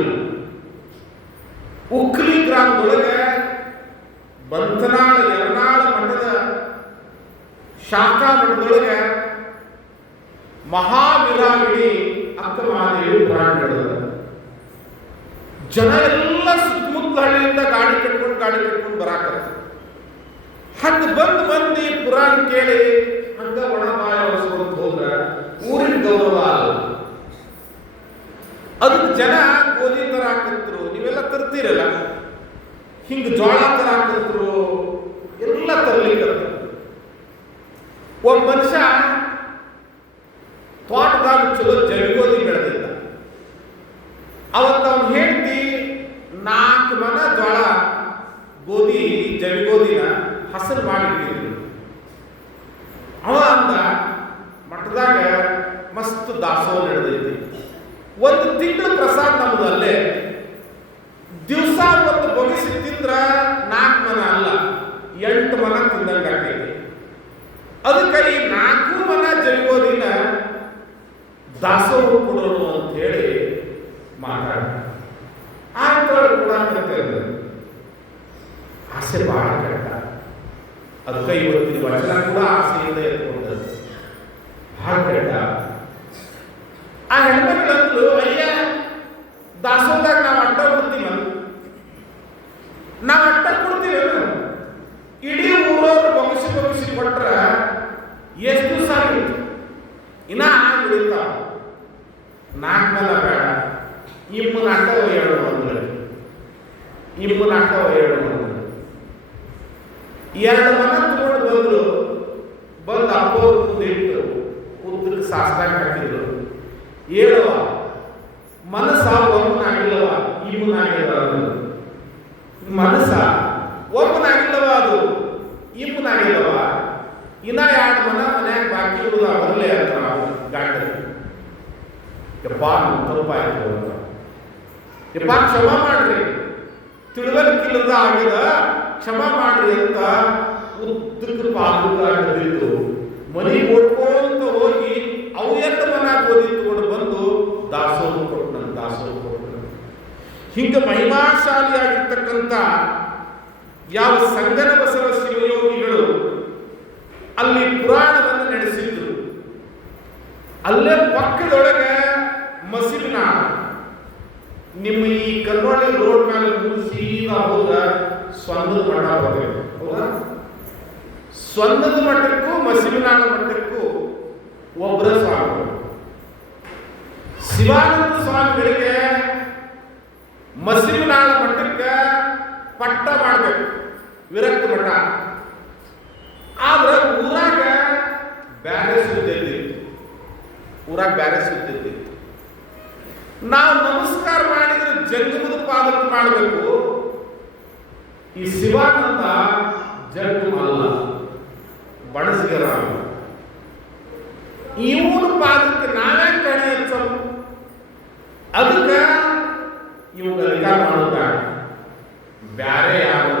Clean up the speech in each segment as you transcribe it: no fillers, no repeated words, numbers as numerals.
ಇಲ್ಲ. ಉಕ್ಲಿ ಗ್ರಾಮದೊಳಗೆ ಬಂತನಾಳ ಯರನಾಳ ಮಠದ ಶಾಖಾ ಮಠದೊಳಗೆ ಮಹಾವಿರಾಗಿಣಿ ಅಕ್ಕ ಮಹಾದೇವಿ ಪುರಾಣ ನಡೆದ. ಜನ ಎಲ್ಲ ಸುತ್ತಮುತ್ತ ಹಳ್ಳಿಯಿಂದ ಗಾಡಿ ಕಟ್ಕೊಂಡು ಬರಾಕತ್ತ. ಹಂಗ ಬಂದ್ ಮಂದಿ ಪುರಾಣ ಕೇಳಿ ಹಂಗ ಒಣ ಬಾಯ ಹೊಸ್ಕೊಂಡು ಹೋದ್ರ ಊರಿನ ಗೌರವ ಅಲ್ಲ. ಅದಕ್ಕೆ ಜನ ಗೋಧಿ ತರ ಹಾಕತ್ರು, ನೀವೆಲ್ಲ ತರ್ತೀರಲ್ಲ, ಹಿಂಗ ಜೋಳ ತರ ಹಾಕತ್ರು, ಎಲ್ಲ ತರ್ಲಿಕ್ಕೆ. ಒಬ್ಬ ಮನುಷ್ಯ ತೋಟದಾಗ ಚಲೋ ಜವಿಗೋಧಿ ಬೆಳೆದಿದ್ದ. ಅವತ್ತು ಅವನು ಹೇಳ್ತಿ 4 ಮನ ಜೋಳ ಗೋಧಿ ಜವಿಗೋಧಿನ ಹಸರು ಮಾಡಿಟ್ಟಿದ್ರು. ಅವ ಅಂದ ಮಠದಾಗ ಮಸ್ತ್ ದಾಸೋಹ ನಡೆದೈತಿ, 1 ತಿಂಗಳ ಪ್ರಸಾದ ನಮ್ದು ಅಲ್ಲೇ, ದಿವಸ ಒಂದು ಬೊಗಿಸಿ ತಿಂದ್ರ 4 ಮನ ಅಲ್ಲ 8 ಮನ ತಿಂದಂಗ ಆಗ್ತೈತಿ. ಅದಕ್ಕೆ ಈ 4 ಮನ ಜವಿಗೋಧಿನ ದಾಸೋಹ ಕೊಡೋಣ ಅಂತ ಹೇಳಿ ಮಾತಾಡ ಕೂಡ ಆಸೆ ಬಹಳ ಕೆಟ್ಟ. ಅದಕ್ಕೆ ಇವತ್ತಿನ ವಚನ ಕೂಡ ಆಸೆಯಿಂದ ಎತ್ಕೊಂಡದ್ದು ಬಹಳ ಕೆಟ್ಟ. ಆ ಹೆಣ್ಮಕ್ಳಂತೂ ಅಯ್ಯ ದಾಸೋಹದಾಗ ನಾವು ಅಡ್ಡ ಕೊಡ್ತೀವ, ನಾವು ಅಡ್ಡ ಕೊಡ್ತೀವಿ, ಇಡೀ ಊರವ್ರು ಬೊಗಿಸಿ ಕೊಟ್ರ ಎಷ್ಟು ದಿವಸ ಆಗಿತ್ತು, ಇನ್ನ ಉಳಿತಾವ. 4 ಮನ ಬೇಡ, ಇಮ್ಮನ ಅಡ್ಡ ಒಯ್ಯಾಡು ಅಂದ್ರೆ ಇಮ್ಮನ ಅಡ್ಡ ಒಯ್ಯಾಡು ಅಂದ್ರೆ 2 ಮನ ತಗೊಂಡು ಬಂದು ಅಪ್ಪವ್ರ ಮುಂದೆ ಇಟ್ಟು ಉದ್ದಕ್ಕೆ ಸಾಸ್ದಾಗ ಹಾಕಿದ್ರು. ಹೇಳುವ ಮನಸ್ಸ ಒಮ್ಮನಾಗಿಲ್ಲವ ಇಮ್ಮನಾಗಿಲ್ಲ, ಮನಸ್ಸ ಒಮ್ಮನಾಗಿಲ್ಲವ, ಅದು ಇಮ್ಮನಾಗಿಲ್ಲವ, ಇನ್ನ 2 ಮನ ಮನ್ಯಾಗ ಬಾಕಿ ಇರುವುದು ಅವರಲ್ಲೇ ಅಂತ ಗಂಡ. ಯಪ್ಪ ತಪ್ಪಾಯ್ತು ಅಂತ, ಯಪ್ಪ ಕ್ಷಮ ಮಾಡ್ರಿ, ತಿಳುವಳಿಕಿಲ್ಲದ ಆಗಿದ ಕ್ಷಮ ಮಾಡ್ರಿ ಅಂತ ಉದ್ದಕ್ಕೆ ಪಾಲ್ಬಿಟ್ಟು ಮನೆಗೆ ಓಡ್ಕೊಂತ ಹೋಗಿ ಅವು 2 ಮನ ಗೋಧಿ ತಗೊಂಡು ಬಂದು ದಾಸೋಹ ಕೊಟ್ಟನು. ಹಿಂಗ ಮಹಿಮಾಶಾಲಿಯಾಗಿರ್ತಕ್ಕಂಥ ಯಾವ ಸಂಗನ ಬಸವ ಶಿವಯೋಗಿಗಳು ಅಲ್ಲಿ ಪುರಾಣವನ್ನು ನಡೆಸಿದ್ರು. ಅಲ್ಲೇ ಪಕ್ಕದೊಳಗೆ ಮಸೀದಿನ ನಿಮ್ಮ ಈ ಕನ್ನೋಳಿ ರೋಡ್ ಮೇಲೆ ಸೀದಾ ಹೋದ ಸ್ವಂದದ ಮಠ ಬರಬೇಕು. ಹೌದಾ? ಸ್ವಂದದ ಮಠಕ್ಕೂ ಮಸೀದಿನಾಳ ಮಠಕ್ಕೂ ಒಬ್ಬರ ಸ್ವಾಮಿ. ಶಿವಾನಂದ ಸ್ವಾಮಿಗಳಿಗೆ ಮಸೀದಿನಾಳ ಮಠಕ್ಕೆ ಪಟ್ಟ ಮಾಡಬೇಕು, ವಿರಕ್ತ ಮಠ. ಆದ್ರೆ ಊರಾಗ ಬ್ಯಾರೆ ಸುದ್ದಿತ್ತು. ನಾವು ನಮಸ್ಕಾರ ಮಾಡಿದ್ರೆ ಜಂಗಮದ ಪಾದಕ್ಕೆ ಮಾಡಬೇಕು. ಈ ಶಿವಾನಂದ ಜಂಗಮ ಅಲ್ಲ, ಬಣಸಿಗರ. ಇವನ ಪಾದಕ್ಕೆ ನಾವೇ ಕಣೆ ಹಚ್ಚೋ, ಅದಕ್ಕೆ ಇವಾಗ ಅಧಿಕಾರ ಮಾಡೋದ ಬ್ಯಾರೆ ಯಾರು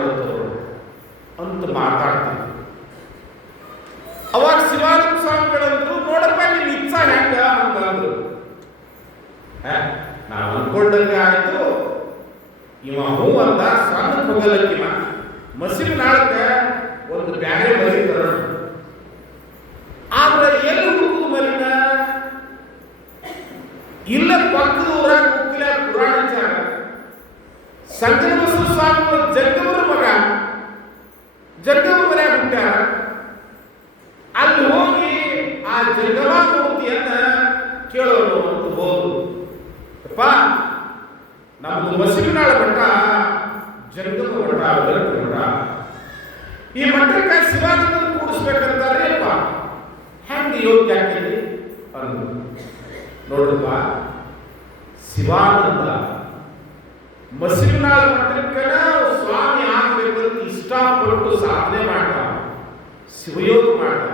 ಅಂತ ಮಾತಾಡ್ತೀವಿ. ಅವಾಗ ಶಿವಾನಂದ ಸ್ವಾಮಿಗಳಂದ್ರು, ನೋಡಪ್ಪ ನೀನ್ ಇಚ್ಛಾ ಹೆಂಗ ಅಂತಂದ್ರು. ನಾವು ಅನ್ಕೊಂಡಂಗೆ ಆಯ್ತು, ಇವ ಹೂ ಅಂದ, ಸಣ್ಣ ಹೋಗಲಕ್ಕಿವ ಮಸೀದಿನಾಳಕ್ಕ ಒಂದು ಬ್ಯಾರೆ ಮರಿತಾರ. ಆದ್ರೆ ಎಲ್ಲಿ ಹುಡುಕುದು ಮರಿನ? ಇಲ್ಲ ಪಕ್ಕದ ಊರಾಗ ಹೋಗಿಲ್ಲ, ಪುರಾಣ ಜಾಗ. ಸಂಜನ ಬಸವ ಸ್ವಾಮಿಗಳು ಜಗ್ಗವರ ಮಗ, ಜಗ್ಗವ ಮನ್ಯಾಗ ಹುಟ್ಟ್ಯಾರ. ಅಲ್ಲಿ ಹೋಗಿ ಆ ಜಗವ ಮೂರ್ತಿಯನ್ನ ಕೇಳೋಣ ಅಂತ ಹೋದ್ರು. ಅಪ್ಪ ನಮ್ದು ಮಸೀದಿನಾಳ ಮಠ ಜಂಗಮ ಮಠ, ವಿರಕ್ತ ಮಠ. ಈ ಮಠಕ್ಕೆ ಶಿವಾನಂದ ಕೂಡಿಸ್ಬೇಕಂತಾರೆ. ಅಪ್ಪ ಹೆಂಗೆ ಯೋಗ್ಯ ಆಗ್ತದೆ ಅಂದ್ರು. ನೋಡ್ರಪ್ಪ, ಶಿವಾನಂದ ಮಸೀದಿನಾಳ ಮಠಕ್ಕೆ ಸ್ವಾಮಿ ಆಗ್ಬೇಕಂತ ಇಷ್ಟಪಟ್ಟು ಸಾಧನೆ ಮಾಡ್ದ, ಶಿವಯೋಗ ಮಾಡ್ದ.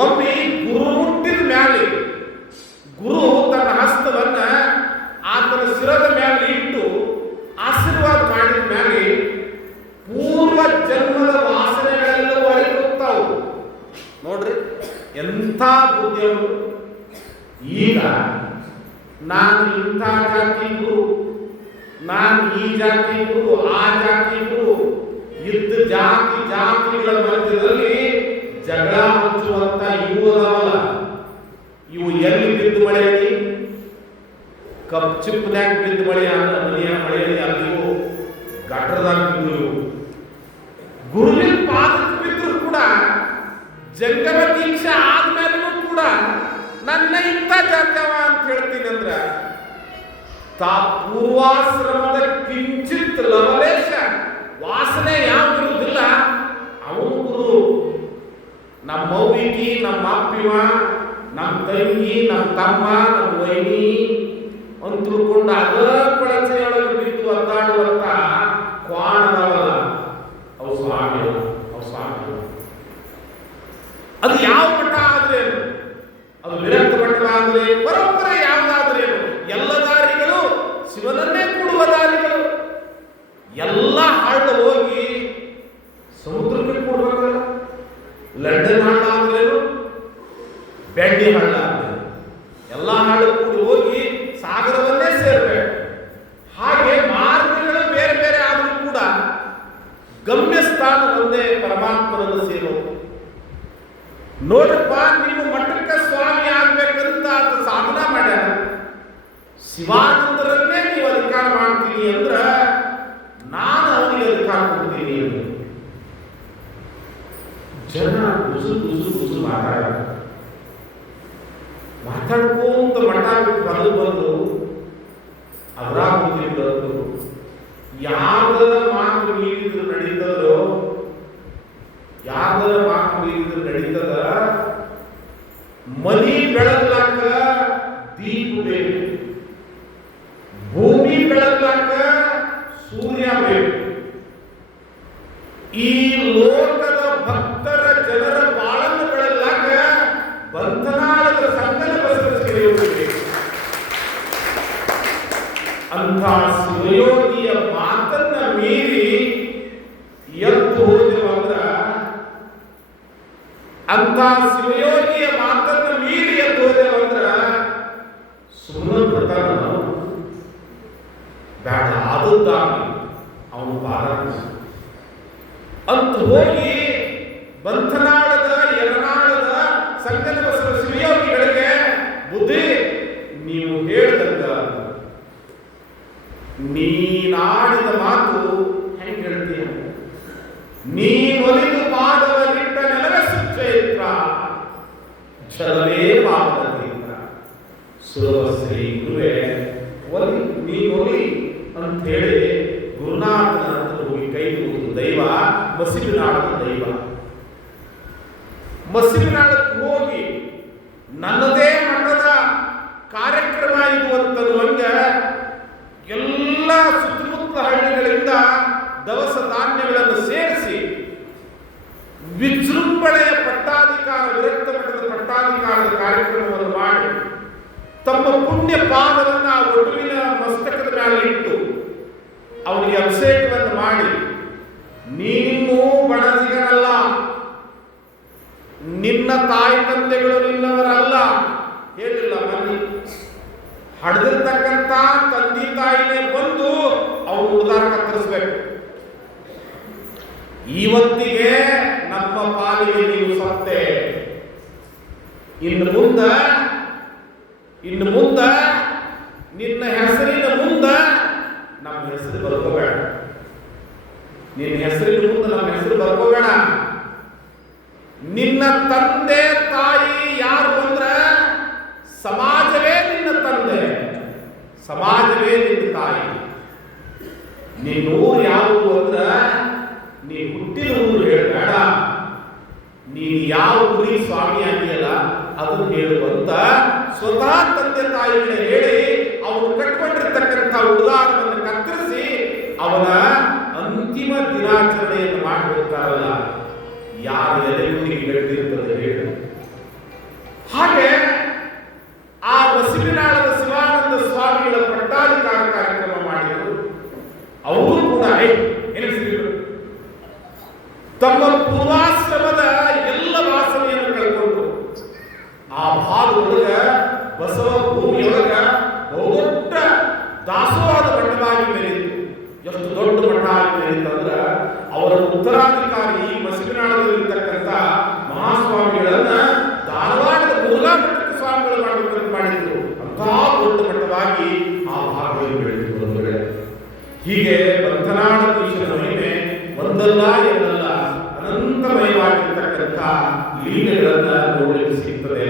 ಒಮ್ಮೆ ಗುರು ಹುಟ್ಟಿದ ಮ್ಯಾಲೆ ಗುರು ತನ್ನ ಹಸ್ತವನ್ನ ಆತನ ಶಿರದ ಮೇಲೆ ಇಟ್ಟು ಆಶೀರ್ವಾದ ಮಾಡಿದ ಮೇಲೆ ಪೂರ್ವ ಜನ್ಮದ ವಾಸನೆಗಳೆಲ್ಲವೂ ಹೊರಗೆ ಹೋಗ್ತಾವು. ನೋಡ್ರಿ ಎಂಥ ಬುದ್ಧಿಯವರು. ಈಗ ನಾನು ಇಂಥ ಜಾತಿ ಗುರು, ಜಾತಿ ಗುರು, ಆ ಜಾತಿ ಗುರು, ಇದ್ದ ಜಾತಿಗಳ ಮಧ್ಯದಲ್ಲಿ ಜಗಳ ಹಚ್ಚುವಂತ ಇವು ಅದಾವಲ್ಲ, ಇವು ಎಲ್ಲಿ ಬಿದ್ದು ಮಳೆಯಲ್ಲಿ ಕಪ್ ಚಿಪ್ಪನ್ಯಾಗ ಬಿದ್ದು ಮಳೆ, ಮನೆಯ ಮಳೆಯಲ್ಲಿ ಅಲ್ಲಿಗೂ ಗಟ್ರದಾಗ ಬಿದ್ದು ಗುರುವಿನ ಪಾದಕ್ಕೆ ಬಿದ್ದರೂ ಕೂಡ ಜಂಗಮ ದೀಕ್ಷೆ ಆದ್ಮೇಲೂ ಕೂಡ ನನ್ನ ಇಂಥ ಜಾತ್ಯವ ಅಂತ ಹೇಳ್ತೀನಿ ಅಂದ್ರ ತಾ ಪೂರ್ವಾಶ್ರಮದ ಕಿಂಚಿತ್ ಲವಲೇಶ ವಾಸನೆ ಯಾವ ಇರುವುದಿಲ್ಲ ಅವನು ಗುರು. ನಮ್ಮ ಮೌವಿಗಿ, ನಮ್ಮ ಅಪ್ಪಿವ, ನಮ್ಮ ತಂಗಿ, ನಮ್ಮ ತಮ್ಮ, ನಮ್ಮ ವೈನಿ ಅಂತ ತಿಳ್ಕೊಂಡು ಅದ ಕೊಳಚೆಯೊಳಗೆ ಬಿದ್ದು ಒದ್ದಾಡುವಂತ ಕ್ವಾಣದವಲ್ಲ ಅವು ಸ್ವಾಮಿಗಳು. ಅದು ಯಾವ ಮಠ ಆದ್ರೇನು, ಅದು ವಿರಕ್ತ ಮಠವಾದ್ರೆ, ಪರಂಪರೆ ಯಾವುದಾದ್ರೇನು, ಎಲ್ಲ ದಾರಿಗಳು ಶಿವನನ್ನೇ ಕೂಡುವ ದಾರಿಗಳು. ಎಲ್ಲ ಹಳ್ಳ ಹೋಗಿ ಸಮುದ್ರಕ್ಕೆ ಕೂಡಬೇಕಲ್ಲ. ಲಂಡನ್ ಹಳ್ಳ ಆದ್ರೇನು, ಬೆಂಡಿ ಹಳ್ಳ ಆದ್ರೇನು, ಎಲ್ಲ ಹಳ್ಳ ಕೂಡಿ ಹೋಗಿ ಸಾಗರವನ್ನೇ ಸೇರ್ಬೇಕು. ಹಾಗೆ ಮಾರ್ಗಗಳು ಬೇರೆ ಬೇರೆ ಆದರೂ ಕೂಡ ಗಮ್ಯ ಸ್ಥಾನ ಒಂದೇ, ಪರಮಾತ್ಮನನ್ನು ಸೇರೋದು. ನೋಡಪ್ಪ, ನೀವು ಮಠಕ್ಕೆ ಸ್ವಾಮಿ ಆಗ್ಬೇಕಂತ ಆತ ಸಾಧನ ಮಾಡ್ಯಾರ, ಶಿವಾನಂದರನ್ನೇ ನೀವು ಅಧಿಕಾರ ಮಾಡ್ತೀನಿ ಅಂದ್ರ ನಾನು ಅವನಿಗೆ ಅಧಿಕಾರ ಕೊಡ್ತೀನಿ ಅಂತ ಜನ ಗುಸು ಮಾತಾಡ್ಕೊಂತ ಮಠ ಬಿಟ್ಟು ಹೊರಗೆ ಬಂದು ಅದ್ರಾಗ ಬಂದು ಯಾವ್ದರ ಮಾತು ಮೀರಿದ್ರು ನಡೀತದೋ, ಯಾವ್ದರ ಮಾತು ಮೀರಿದ್ರು ನಡೀತದ. ಮನಿ ಬೆಳಗ್ಲಾಕ ದೀಪ ಬೇಕು, ಭೂಮಿ ಬೆಳಗ್ಲಾಕ ಸೂರ್ಯ ಬೇಕು. ಈ ಲೋಕದ ಭಕ್ತರ ಜನರ ಬಾಳನ್ನು ಬೆಳಗ್ಲಾಕ ಬಂಧನಾಳದ ಸಂಗನ ಬಸವರಿಗೆ ಅಂಥ ಶಿವಯೋಗಿಯ ಮಾತನ್ನ ಮೀರಿ ಎದ್ದು ಹೋದೆವಂದ್ರ, ಅಂಥ ಶಿವಯೋಗಿಯ ಮಾತನ್ನ ಮೀರಿ ಎದ್ದು ಹೋದೆವಂದ್ರ ಸುಮ್ಮನೆ ಬರ್ತಾನ ಬೇಡ, ಆದದ್ದಾಗಿ ಅವನು ಪಾರಾಟ ಅಂತ ಹೋಗಿ ಬಂಧನಾಳದ ಯಲನಾಳದ ಸಂಗನ ಬಸವ ಶಿವಯೋಗಿಗಳಿಗೆ ಬುದ್ಧಿ ನೀವು ಹೇಳಿದಂಗ ನೀನಾಡಿದ ಮಾತು ಹೆಂಗೆ ಹೇಳ್ತೀಯ, ನೀನೊಲಿದು ಪಾದವ ನಿಟ್ಟ ನೆಲವೇ ಸುಚೈತ್ರ ಛಲವೇ ಪಾದದ ತೀರ್ಥ ಸುರವಶ್ರೀ ಗುರುವೇ ಒಲಿ ನೀನೊಲಿ ಅಂತ ಹೇಳಿ ಗುರುನಾಥನ ಹತ್ರ ಹೋಗಿ ಕೈ ಮುಗಿದು ದೈವ ಮಸಿಬಿನಾಳದ ದೈವ. ಮಸಿಬಿನಾಳಕ್ಕೆ ಹೋಗಿ ನನ್ನದೇ ಮಠದ ಕಾರ್ಯಕ್ರಮ ಇದು ಅಂತನ್ನುವಂಗ ಎಲ್ಲ ಸುತ್ತಮುತ್ತ ಹಳ್ಳಿಗಳಿಂದ ದವಸ ಧಾನ್ಯಗಳನ್ನು ಸೇರಿಸಿ ವಿಜೃಂಭಣೆಯ ಪಟ್ಟಾಧಿಕಾರ, ವಿರಕ್ತ ಮಠದ ಪಟ್ಟಾಧಿಕಾರದ ಕಾರ್ಯಕ್ರಮವನ್ನು ಮಾಡಿ ತಮ್ಮ ಪುಣ್ಯ ಪಾದವನ್ನು ಆ ಒಟುವಿನ ಮಸ್ತಕದ ಮೇಲೆ ಇಟ್ಟು ಅವನಿಗೆ ಅಭಿಷೇಕವನ್ನು ಮಾಡಿ, ನೀನು ಬಣಜಿಗನಲ್ಲ, ನಿನ್ನ ತಾಯಿ ತಂದೆಗಳು ನಿನ್ನವರಲ್ಲ ಹೇಳಿಲ್ಲ. ಬನ್ನಿ ಹಡ್ದಿರ್ತಕ್ಕಂಥ ತಂದೆ ತಾಯಿನೇ ಬಂದು ಅವನು ಉದಾರ ಕತ್ತರಿಸ್ಬೇಕು. ಇವತ್ತಿಗೆ ನಮ್ಮ ಪಾಲಿಗೆ ನೀವು ಸತ್ತೆ, ಇನ್ನು ಮುಂದ ನಿನ್ನ ಹೆಸರಿನ ಮುಂದ ನಮ್ಮ ಹೆಸರು ಬರ್ಕೋಬೇಡ, ನಿನ್ನ ಹೆಸರಿನ ಮುಂದೆ ನಮ್ಮ ಹೆಸರು ಬರ್ಕೋಬೇಡ. ನಿನ್ನ ತಂದೆ ತಾಯಿ ಯಾರು ಅಂದ್ರ ಸಮಾಜವೇ ನಿನ್ನ ತಂದೆ, ಸಮಾಜವೇ ನಿನ್ನ ತಾಯಿ. ನಿನ್ನೂರು ಯಾವುದು ಅಂದ್ರ ನೀ ಹುಟ್ಟಿದ ಊರು ಹೇಳಬೇಡ, ನೀನು ಯಾವ ಊರಿಗೆ ಸ್ವಾಮಿ ಆಗಿಯಲ್ಲ ಅದನ್ನು ಹೇಳುವಂತ ಸ್ವತಃ ತಂದೆ ತಾಯಿಗಳ ಹೇಳಿ ಅವನು ಕಟ್ಕೊಂಡಿರ್ತಕ್ಕಂಥ ಉದಾಹರಣೆಯನ್ನು ಕತ್ತರಿಸಿ ಅವನ ಅಂತಿಮ ದಿನಾಚರಣೆಯನ್ನು ಮಾಡಿಬಿಡ್ತಾರಲ್ಲ, ಯಾರ ಎಲೆಗುಂಡಿಗೆ ಗಟ್ಟಿರ್ತದೆ ಹೇಳಿ. ಹಾಗೆ ಆ ಬಸವಿನಾಳದ ಶಿವಾನಂದ ಸ್ವಾಮಿಗಳ ಪಟ್ಟಾಧಿಕಾರ ಕಾರ್ಯಕ್ರಮ ಮಾಡಿದರು. ಅವರು ಕೂಡ ಎನಿಸಿದರು ತಮ್ಮ ಪೂರ್ವಾಶ್ರಮದ ಎಲ್ಲ ವಾಸನೆಯನ್ನು ಕಳ್ಕೊಂಡು ಆ ಭಾಗದೊಳಗ ಬಸವ ಭೂಮಿಯೊಳಗ ಬಹುದೊಡ್ಡ ದಾಸೋಹದ ಮಠವಾಗಿ ಬೆಳೆಯಿತು. ಎಷ್ಟು ದೊಡ್ಡ ಮಠ ಆಗಿದೆ ಅಂತಂದ್ರ ಅವರ ಉತ್ತರಾಧಿಕಾರಿ ಮಸಿಬಿನಾಳದಲ್ಲಿರ್ತಕ್ಕಂಥ ಮಹಾಸ್ವಾಮಿಗಳನ್ನ ಧಾರವಾಡದ ಮುರುಘಾ ಮಠಕ್ಕೆ ಸ್ವಾಮಿಗಳು ಮಾಡಬೇಕಂತ ಮಾಡಿದ್ರು. ಅಂತ ದೊಡ್ಡ ಮಟ್ಟವಾಗಿ ಆ ಭಾಗದಲ್ಲಿ ಬೆಳೆದು ಬಂದರೆ ಹೀಗೆ ಬಂಧನಾಳಧೀಶನ ಮಹಿಮೆ ಒಂದಲ್ಲ ಎರಡಲ್ಲ ಅನಂತಮಯವಾಗಿರ್ತಕ್ಕಂಥ ಲೀಲೆಗಳನ್ನ ನೋಡಲಿಕ್ಕೆ ಸಿಗ್ತದೆ.